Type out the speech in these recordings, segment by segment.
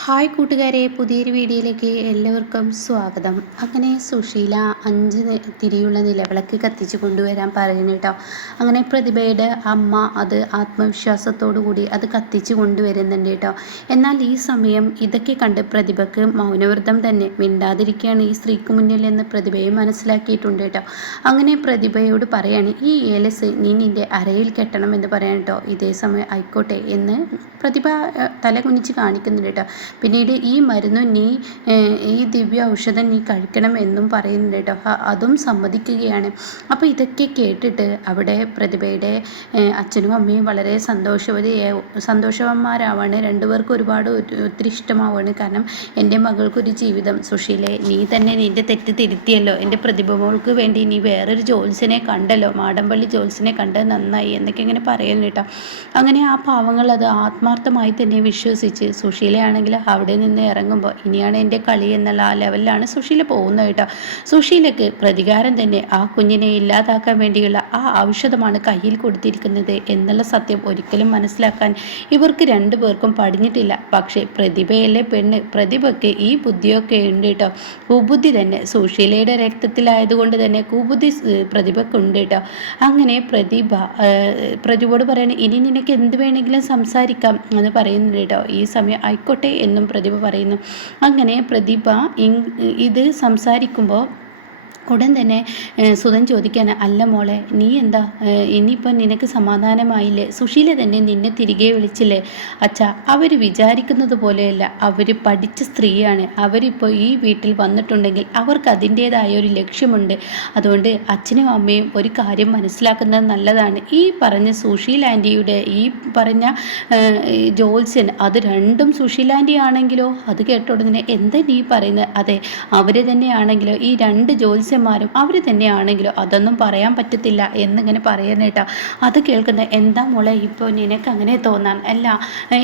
Hi കൂട്ടുകാരെ പുതിയൊരു വീഡിയോയിലേക്ക് എല്ലാവർക്കും സ്വാഗതം. അങ്ങനെ സുശീല അഞ്ച് തിരിയുള്ള നിലവിളക്ക് കത്തിച്ച് കൊണ്ടുവരാൻ പറയുന്നു കേട്ടോ. അങ്ങനെ പ്രതിഭയുടെ അമ്മ അത് ആത്മവിശ്വാസത്തോടു കൂടി അത് കത്തിച്ച് കൊണ്ടുവരുന്നുണ്ട് കേട്ടോ. എന്നാൽ ഈ സമയം ഇതൊക്കെ കണ്ട് പ്രതിഭക്ക് മൗനവ്രതം തന്നെ. മിണ്ടാതിരിക്കുകയാണ് ഈ സ്ത്രീക്ക് മുന്നിൽ എന്ന് പ്രതിഭയെ മനസ്സിലാക്കിയിട്ടുണ്ട് കേട്ടോ. അങ്ങനെ പ്രതിഭയോട് പറയാണ് ഈ ഏലസ് നീ നിന്റെ അരയിൽ കെട്ടണം എന്ന് പറയാൻ കേട്ടോ. ഇതേ സമയം ആയിക്കോട്ടെ എന്ന് പ്രതിഭ തല കുനിച്ച് കാണിക്കുന്നുണ്ട് കേട്ടോ. പിന്നീട് ഈ മരുന്ന് നീ ഈ ദിവ്യ ഔഷധം നീ കഴിക്കണം എന്നും പറയുന്നുണ്ട് കേട്ടോ. അതും സമ്മതിക്കുകയാണ്. അപ്പോൾ ഇതൊക്കെ കേട്ടിട്ട് അവിടെ പ്രതിഭയുടെ അച്ഛനും അമ്മയും വളരെ സന്തോഷവതിയാവും സന്തോഷവന്മാരാവാണ്. രണ്ടുപേർക്കും ഒരുപാട് ഒരു- ഒത്തിരി ഇഷ്ടമാവാണ്. കാരണം എന്റെ മകൾക്കൊരു ജീവിതം. സുശീലെ നീ തന്നെ നിന്റെ തെറ്റ് തിരുത്തിയല്ലോ. എന്റെ പ്രതിഭ മോൾക്ക് വേണ്ടി നീ വേറൊരു ജോത്സിനെ കണ്ടല്ലോ. മാടമ്പള്ളി ജോത്സിനെ കണ്ട് നന്നായി എന്നൊക്കെ ഇങ്ങനെ പറയുന്നു കേട്ടോ. അങ്ങനെ ആ പാവങ്ങൾ അത് ആത്മാർത്ഥമായി തന്നെ വിശ്വസിച്ച് സുശീലയാണെങ്കിൽ അവിടെ നിന്ന് ഇറങ്ങുമ്പോൾ ഇനിയാണ് എന്റെ കളി എന്നുള്ള ആ ലെവലിലാണ് സുശീല പോകുന്നത് കേട്ടോ. സുശീലക്ക് പ്രതികാരം തന്നെ ആ കുഞ്ഞിനെ ഇല്ലാതാക്കാൻ വേണ്ടിയുള്ള ആ ഔഷധമാണ് കയ്യിൽ കൊടുത്തിരിക്കുന്നത് എന്നുള്ള സത്യം ഒരിക്കലും മനസ്സിലാക്കാൻ ഇവർക്ക് രണ്ടു പേർക്കും പഠിഞ്ഞിട്ടില്ല പക്ഷേ പ്രതിഭയിലെ പെണ്ണ്. പ്രതിഭയ്ക്ക് ഈ ബുദ്ധിയൊക്കെ ഉണ്ട് കേട്ടോ. കുബുദ്ധി തന്നെ സുശീലയുടെ രക്തത്തിലായതുകൊണ്ട് തന്നെ കുബുദ്ധി പ്രതിഭക്കുണ്ട് കേട്ടോ. അങ്ങനെ പ്രതിഭ പ്രതിഭയോട് പറയണ ഇനി നിനക്ക് എന്ത് വേണമെങ്കിലും സംസാരിക്കാം എന്ന് പറയുന്നുണ്ട് കേട്ടോ. ഈ സമയം ആയിക്കോട്ടെ എന്നും പ്രതിഭ പറയുന്നു. അങ്ങനെ പ്രതിഭ ഇത് സംസാരിക്കുമ്പോൾ ഉടൻ തന്നെ സുധൻ ചോദിക്കാൻ അല്ല മോളെ നീ എന്താ? ഇനിയിപ്പം നിനക്ക് സമാധാനമായില്ലേ? സുശീല തന്നെ നിന്നെ തിരികെ വിളിച്ചില്ലേ? അച്ഛാ അവർ വിചാരിക്കുന്നത് പോലെയല്ല. അവർ പഠിച്ച സ്ത്രീയാണ്. അവരിപ്പോൾ ഈ വീട്ടിൽ വന്നിട്ടുണ്ടെങ്കിൽ അവർക്ക് അതിന്റേതായ ഒരു ലക്ഷ്യമുണ്ട്. അതുകൊണ്ട് അച്ഛനും അമ്മയും ഒരു കാര്യം മനസ്സിലാക്കുന്നത് നല്ലതാണ്. ഈ പറഞ്ഞ സുശീൽ ആന്റിയുടെ ഈ പറഞ്ഞ ജോൽസൻ ജോത്സ്യൻ അത് രണ്ടും സുശീൽ ആന്റി ആണെങ്കിലോ അത് ഉടനെ എന്താ നീ പറയുന്നത്? അതെ അവർ തന്നെയാണെങ്കിലോ? ഈ രണ്ട് ജ്യോത്സ്യന്മാരും അവർ തന്നെയാണെങ്കിലും അതൊന്നും പറയാൻ പറ്റത്തില്ല എന്നിങ്ങനെ പറയുന്നേട്ടാ അത് കേൾക്കുന്ന എന്താ മോളെ ഇപ്പോൾ നിനക്ക് അങ്ങനെ തോന്നാൻ? അല്ല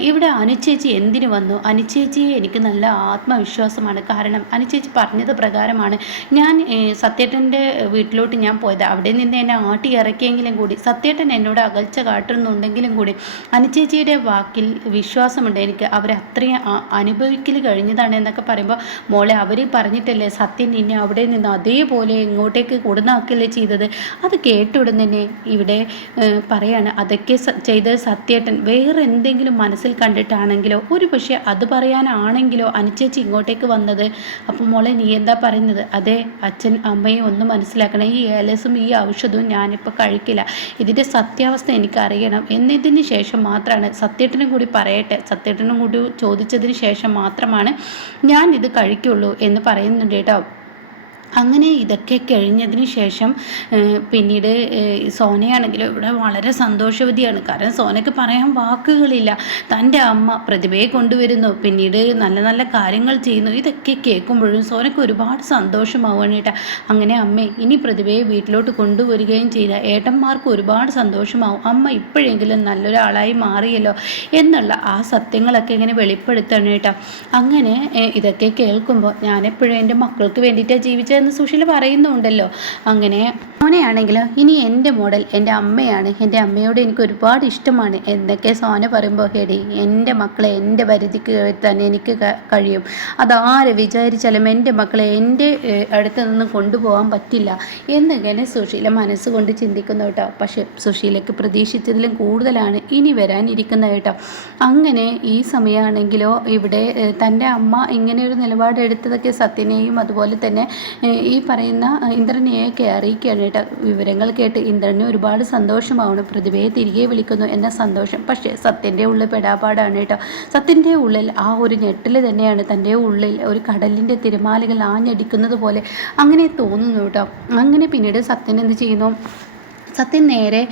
ഇവിടെ അനുചേച്ചി എന്തിനു വന്നു? അനുചേച്ചിയെ എനിക്ക് നല്ല ആത്മവിശ്വാസമാണ്. കാരണം അനുചേച്ചി പറഞ്ഞത് പ്രകാരമാണ്. ഞാൻ സത്യേട്ടന്റെ വീട്ടിലോട്ട് ഞാൻ പോയത്. അവിടെ നിന്ന് എന്നെ ആട്ടി ഇറക്കിയെങ്കിലും കൂടി സത്യേട്ടൻ എന്നോട് അകൽച്ച കാട്ടുന്നുണ്ടെങ്കിലും കൂടി അനുചേച്ചിയുടെ വാക്കിൽ വിശ്വാസമുണ്ട് എനിക്ക്. അവരത്രയും അനുഭവിക്കൽ കഴിഞ്ഞതാണ് എന്നൊക്കെ പറയുമ്പോൾ മോളെ അവർ പറഞ്ഞിട്ടല്ലേ സത്യൻ നിന്നെ അവിടെ നിന്ന് അതേപോലെ ഇങ്ങോട്ടേക്ക് കൊടുന്നാക്കല്ലേ ചെയ്തത്? അത് കേട്ടുടൻ തന്നെ ഇവിടെ പറയാണ് അതൊക്കെ ചെയ്ത സത്യേട്ടൻ വേറെ എന്തെങ്കിലും മനസ്സിൽ കണ്ടിട്ടാണെങ്കിലോ? ഒരു പക്ഷേ അത് പറയാനാണെങ്കിലോ അനുചേച്ചി ഇങ്ങോട്ടേക്ക് വന്നത്? അപ്പം മോളെ നീ എന്താ പറയുന്നത്? അതെ അച്ഛൻ അമ്മയും ഒന്ന് മനസ്സിലാക്കണം. ഈ ഏലസും ഈ ഔഷധവും ഞാനിപ്പോൾ കഴിക്കില്ല. ഇതിന്റെ സത്യാവസ്ഥ എനിക്കറിയണം. എന്നതിന് ശേഷം മാത്രമാണ് സത്യേട്ടനും കൂടി പറയട്ടെ. സത്യേട്ടനും കൂടി ചോദിച്ചതിന് ശേഷം മാത്രമാണ് ഞാൻ ഇത് കഴിക്കുള്ളൂ എന്ന് പറയുന്നുണ്ട് കേട്ടോ. അങ്ങനെ ഇതൊക്കെ കഴിഞ്ഞതിന് ശേഷം പിന്നീട് സോനയാണെങ്കിലും ഇവിടെ വളരെ സന്തോഷവതിയാണ്. കാരണം സോനയ്ക്ക് പറയാൻ വാക്കുകളില്ല. തന്റെ അമ്മ പ്രതിഭയെ കൊണ്ടുവരുന്നു. പിന്നീട് നല്ല നല്ല കാര്യങ്ങൾ ചെയ്യുന്നു. ഇതൊക്കെ കേൾക്കുമ്പോഴും സോനയ്ക്ക് ഒരുപാട് സന്തോഷമാവുകയാണ് കേട്ടോ. അങ്ങനെ അമ്മേ ഇനി പ്രതിഭയെ വീട്ടിലോട്ട് കൊണ്ടുവരികയും ചെയ്ത ഏട്ടന്മാർക്ക് ഒരുപാട് സന്തോഷമാവും. അമ്മ ഇപ്പോഴെങ്കിലും നല്ലൊരാളായി മാറിയല്ലോ എന്നുള്ള ആ സത്യങ്ങളൊക്കെ ഇങ്ങനെ വെളിപ്പെടുത്തണം കേട്ടോ. അങ്ങനെ ഇതൊക്കെ കേൾക്കുമ്പോൾ ഞാനെപ്പോഴും എന്റെ മക്കൾക്ക് വേണ്ടിയിട്ടാണ് ജീവിച്ചതെന്ന് സുശീല പറയുന്നുണ്ടല്ലോ. അങ്ങനെ സോനയാണെങ്കിലോ ഇനി എന്റെ മോഡൽ എന്റെ അമ്മയാണ്. എന്റെ അമ്മയോട് എനിക്ക് ഒരുപാട് ഇഷ്ടമാണ്. എന്തൊക്കെ സോന പറയുമ്പോൾ ഹെടി എന്റെ മക്കളെ എന്റെ പരിധിക്ക് തന്നെ എനിക്ക് കഴിയും. അതാരെ വിചാരിച്ചാലും എന്റെ മക്കളെ എന്റെ അടുത്ത് നിന്ന് കൊണ്ടുപോകാൻ പറ്റില്ല. എന്നിങ്ങനെ സുശീല മനസ്സുകൊണ്ട് ചിന്തിക്കുന്നു കേട്ടോ. പക്ഷേ സുശീലയ്ക്ക് പ്രതീക്ഷിച്ചതിലും കൂടുതലാണ് ഇനി വരാനിരിക്കുന്നത് കേട്ടോ. അങ്ങനെ ഈ സമയമാണെങ്കിലോ ഇവിടെ തന്റെ അമ്മ ഇങ്ങനെ ഒരു നിലപാട് എടുത്തതൊക്കെ സത്യനെയും അതുപോലെ തന്നെ ഈ പറയുന്ന ഇന്ദ്രനെയൊക്കെ അറിയിക്കുകയാണ് കേട്ടോ വിവരങ്ങൾ കേട്ട് ഇന്ദ്രന് ഒരുപാട് സന്തോഷമാവണം. പ്രതിഭയെ തിരികെ വിളിക്കുന്നു എന്ന സന്തോഷം. പക്ഷേ സത്യന്റെ ഉള്ളിൽ പെടാപാടാണ് കേട്ടോ. സത്യന്റെ ഉള്ളിൽ ആ ഒരു ഞെട്ടൽ തന്നെയാണ്. തന്റെ ഉള്ളിൽ ഒരു കടലിന്റെ തിരമാലകൾ ആഞ്ഞടിക്കുന്നത് പോലെ അങ്ങനെ തോന്നുന്നു കേട്ടോ. അങ്ങനെ പിന്നീട് സത്യൻ എന്ത് ചെയ്യുന്നു? സത്യൻ നേരെ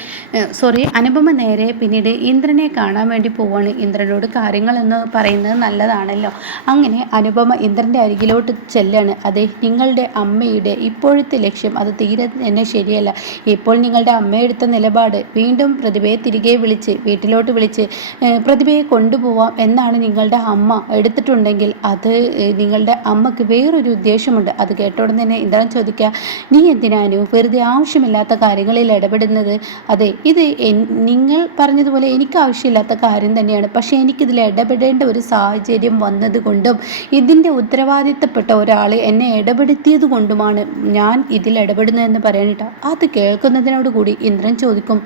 സോറി അനുപമ നേരെ പിന്നീട് ഇന്ദ്രനെ കാണാൻ വേണ്ടി പോവാണ് ഇന്ദ്രനോട് കാര്യങ്ങളെന്ന് പറയുന്നത് നല്ലതാണല്ലോ. അങ്ങനെ അനുപമ ഇന്ദ്രന്റെ അരികിലോട്ട് ചെല്ലാണ്. അതെ നിങ്ങളുടെ അമ്മയുടെ ഇപ്പോഴത്തെ ലക്ഷ്യം അത് തീരെ തന്നെ ശരിയല്ല. ഇപ്പോൾ നിങ്ങളുടെ അമ്മയെടുത്ത നിലപാട് വീണ്ടും പ്രതിഭയെ തിരികെ വിളിച്ച് വീട്ടിലോട്ട് വിളിച്ച് പ്രതിഭയെ കൊണ്ടുപോവാം എന്നാണ് നിങ്ങളുടെ അമ്മ എടുത്തിട്ടുണ്ടെങ്കിൽ അത് നിങ്ങളുടെ അമ്മയ്ക്ക് വേറൊരു ഉദ്ദേശമുണ്ട്. അത് കേട്ടോടെ തന്നെ ഇന്ദ്രൻ ചോദിക്കുക നീ എന്തിനാനു വെറുതെ ആവശ്യമില്ലാത്ത കാര്യങ്ങളിൽ ഇടപെടുന്നത് ഇടപെടുന്നത്. അതെ ഇത് നിങ്ങൾ പറഞ്ഞതുപോലെ എനിക്ക് ആവശ്യമില്ലാത്ത കാര്യം തന്നെയാണ്. പക്ഷേ എനിക്കിതിൽ ഇടപെടേണ്ട ഒരു സാഹചര്യം വന്നതുകൊണ്ടും ഇതിന്റെ ഉത്തരവാദിത്തപ്പെട്ട ഒരാൾ എന്നെ ഇടപെടുത്തിയത് കൊണ്ടുമാണ് ഞാൻ ഇതിൽ ഇടപെടുന്നതെന്ന് പറയാനിട്ട. അത് കേൾക്കുന്നതിനോട് കൂടി ഇന്ദ്രൻ ചോദിക്കും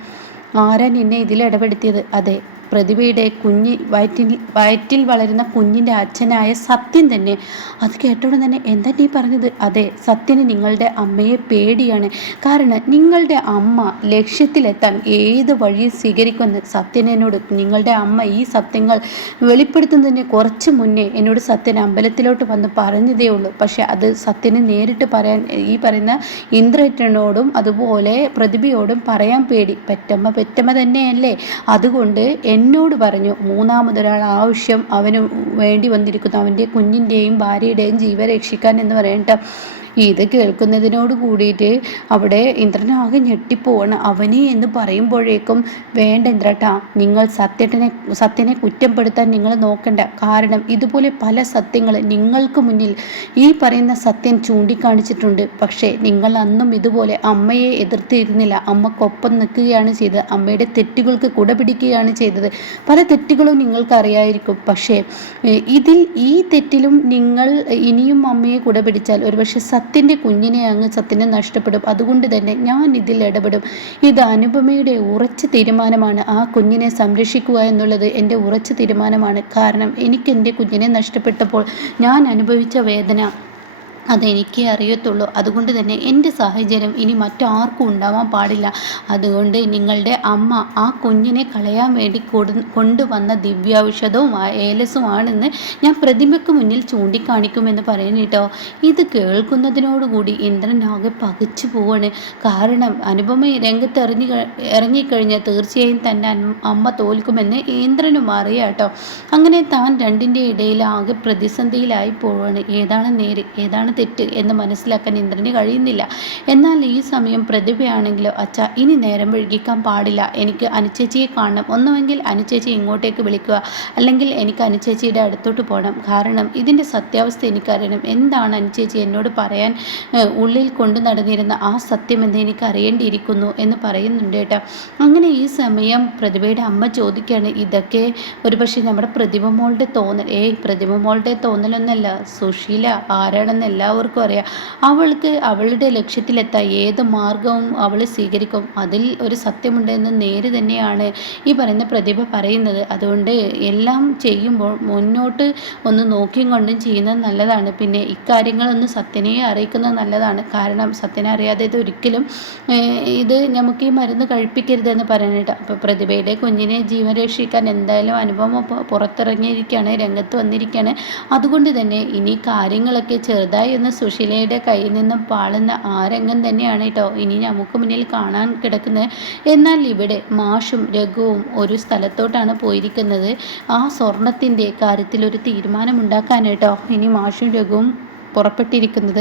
ആരാ നിന്നെ ഇതിൽ ഇടപെടുത്തിയത്? അതെ പ്രതിഭയുടെ കുഞ്ഞി വയറ്റിൽ വയറ്റിൽ വളരുന്ന കുഞ്ഞിന്റെ അച്ഛനായ സത്യൻ തന്നെ അത് കേട്ടോടെ തന്നെ എന്താ നീ പറഞ്ഞത്? അതെ സത്യന് നിങ്ങളുടെ അമ്മയെ പേടിയാണ്. കാരണം നിങ്ങളുടെ അമ്മ ലക്ഷ്യത്തിലെത്താൻ ഏത് വഴിയും സ്വീകരിക്കുമെന്ന് സത്യൻ എന്നോട് നിങ്ങളുടെ അമ്മ ഈ സത്യങ്ങൾ വെളിപ്പെടുത്തുന്നതിന് കുറച്ച് മുന്നേ എന്നോട് സത്യൻ അമ്പലത്തിലോട്ട് വന്ന് പറഞ്ഞതേ ഉള്ളൂ. പക്ഷെ അത് സത്യന് നേരിട്ട് പറയാൻ ഈ പറയുന്ന ഇന്ദ്രനോടും അതുപോലെ പ്രതിഭയോടും പറയാൻ പേടി. പെറ്റമ്മ പെറ്റമ്മ തന്നെയല്ലേ? അതുകൊണ്ട് എന്നോട് പറഞ്ഞു മൂന്നാമതൊരാൾ ആവശ്യം അവന് വേണ്ടി വന്നിരിക്കുന്നു. അവന്റെ കുഞ്ഞിന്റെയും ഭാര്യയുടെയും ജീവൻ രക്ഷിക്കാൻ എന്ന് പറയട്ടെ. ഇത് കേൾക്കുന്നതിനോട് കൂടിയിട്ട് അവിടെ ഇന്ദ്രനാകെ ഞെട്ടിപ്പോവാണ്. അവനെ എന്ന് പറയുമ്പോഴേക്കും വേണ്ട ഇന്ദ്രട്ടാ നിങ്ങൾ സത്യത്തിനെ സത്യനെ കുറ്റപ്പെടുത്താൻ നിങ്ങൾ നോക്കണ്ട. കാരണം ഇതുപോലെ പല സത്യങ്ങൾ നിങ്ങൾക്ക് മുന്നിൽ ഈ പറയുന്ന സത്യം ചൂണ്ടിക്കാണിച്ചിട്ടുണ്ട്. പക്ഷേ നിങ്ങൾ അന്നും ഇതുപോലെ അമ്മയെ എതിർത്തിരുന്നില്ല. അമ്മക്കൊപ്പം നിൽക്കുകയാണ് ചെയ്തത്. അമ്മയുടെ തെറ്റുകൾക്ക് കുട പിടിക്കുകയാണ് ചെയ്തത്. പല തെറ്റുകളും നിങ്ങൾക്ക് അറിയായിരിക്കും. പക്ഷേ ഇതിൽ ഈ തെറ്റിലും നിങ്ങൾ ഇനിയും അമ്മയെ കുട പിടിച്ചാൽ ഒരുപക്ഷെ സത്യന്റെ കുഞ്ഞിനെ അങ്ങ് സത്യനെ നഷ്ടപ്പെടും. അതുകൊണ്ട് തന്നെ ഞാൻ ഇതിൽ ഇടപെടും. ഇത് അനുപമയുടെ ഉറച്ച തീരുമാനമാണ്. ആ കുഞ്ഞിനെ സംരക്ഷിക്കുക എന്നുള്ളത് എന്റെ ഉറച്ച തീരുമാനമാണ്. കാരണം എനിക്ക് എന്റെ കുഞ്ഞിനെ നഷ്ടപ്പെട്ടപ്പോൾ ഞാൻ അനുഭവിച്ച വേദന. അതെനിക്കേ അറിയത്തുള്ളൂ. അതുകൊണ്ട് തന്നെ എന്റെ സാഹചര്യം ഇനി മറ്റാർക്കും ഉണ്ടാവാൻ പാടില്ല. അതുകൊണ്ട് നിങ്ങളുടെ അമ്മ ആ കുഞ്ഞിനെ കളയാൻ വേണ്ടി കൊണ്ടുവന്ന ദിവ്യാവിഷതവും ഏലസുമാണെന്ന് ഞാൻ പ്രതിമയ്ക്ക് മുന്നിൽ ചൂണ്ടിക്കാണിക്കുമെന്ന് പറയുന്നു കേട്ടോ. ഇത് കേൾക്കുന്നതിനോടുകൂടി ഇന്ദ്രൻ ആകെ പകച്ചു പോവാണ്. കാരണം അനുപമ രംഗത്ത് ഇറങ്ങി ഇറങ്ങിക്കഴിഞ്ഞാൽ തീർച്ചയായും തന്നെ അമ്മ തോൽക്കുമെന്ന് ഇന്ദ്രനും അറിയാം കേട്ടോ. അങ്ങനെ താൻ രണ്ടിന്റെ ഇടയിൽ ആകെ പ്രതിസന്ധിയിലായി പോവാണ്. ഏതാണ് നേര് ഏതാണ് തെറ്റ് എന്ന് മനസ്സിലാക്കാൻ ഇന്ദ്രന് കഴിയുന്നില്ല. എന്നാൽ ഈ സമയം പ്രതിഭയാണെങ്കിലോ അച്ഛ ഇനി നേരം വഴുകിക്കാൻ പാടില്ല. എനിക്ക് അനുചേച്ചിയെ കാണണം. ഒന്നുമെങ്കിൽ അനുചേച്ചി ഇങ്ങോട്ടേക്ക് വിളിക്കുക. അല്ലെങ്കിൽ എനിക്ക് അനുചേച്ചിയുടെ അടുത്തോട്ട് പോകണം കാരണം ഇതിന്റെ സത്യാവസ്ഥ എനിക്കറിയണം. എന്താണ് അനുചേച്ചി എന്നോട് പറയാൻ ഉള്ളിൽ കൊണ്ടു നടന്നിരുന്ന ആ സത്യം എന്ന് എനിക്ക് അറിയേണ്ടിയിരിക്കുന്നു എന്ന് പറയുന്നുണ്ട് കേട്ടോ അങ്ങനെ ഈ സമയം പ്രതിഭയുടെ അമ്മ ചോദിക്കുകയാണ് ഇതൊക്കെ ഒരുപക്ഷെ നമ്മുടെ പ്രതിഭ മോളുടെ തോന്നൽ. ഏയ് പ്രതിഭ മോളുടെ തോന്നലൊന്നല്ല. സുശീല ആരാണെന്ന് എല്ലാവർക്കും അറിയാം. അവൾക്ക് അവളുടെ ലക്ഷ്യത്തിലെത്താൻ ഏത് മാർഗവും അവൾ സ്വീകരിക്കും. അതിൽ ഒരു സത്യമുണ്ടെന്ന് നേര് തന്നെയാണ് ഈ പറയുന്ന പ്രതിഭ പറയുന്നത്. അതുകൊണ്ട് എല്ലാം ചെയ്യുമ്പോൾ മുന്നോട്ട് ഒന്ന് നോക്കിയും കൊണ്ടും ചെയ്യുന്നത് നല്ലതാണ്. പിന്നെ ഇക്കാര്യങ്ങളൊന്ന് സത്യനെ അറിയിക്കുന്നത് നല്ലതാണ്. കാരണം സത്യനെ അറിയാതെ ഇത് ഒരിക്കലും ഇത് നമുക്ക് ഈ മരുന്ന് കഴിപ്പിക്കരുതെന്ന് പറയാനായിട്ട്. അപ്പോൾ പ്രതിഭയുടെ കുഞ്ഞിനെ ജീവൻ രക്ഷിക്കാൻ എന്തായാലും അനുഭവം പുറത്തിറങ്ങിയിരിക്കുകയാണ് രംഗത്ത് വന്നിരിക്കുകയാണ് അതുകൊണ്ട് തന്നെ ഇനി കാര്യങ്ങളൊക്കെ ചെറുതായി എന്ന സുശീലയുടെ കയ്യിൽ നിന്നും പാളുന്ന ആരംഗം രംഗം തന്നെയാണ് കേട്ടോ ഇനി നമുക്ക് മുന്നിൽ കാണാൻ കിടക്കുന്നത് എന്നാൽ ഇവിടെ മാഷും രഘുവും ഒരു സ്ഥലത്തോട്ടാണ് പോയിരിക്കുന്നത്. ആ സ്വർണത്തിന്റെ കാര്യത്തിൽ ഒരു തീരുമാനമുണ്ടാക്കാൻ കേട്ടോ ഇനി മാഷും രഘുവും പുറപ്പെട്ടിരിക്കുന്നത്.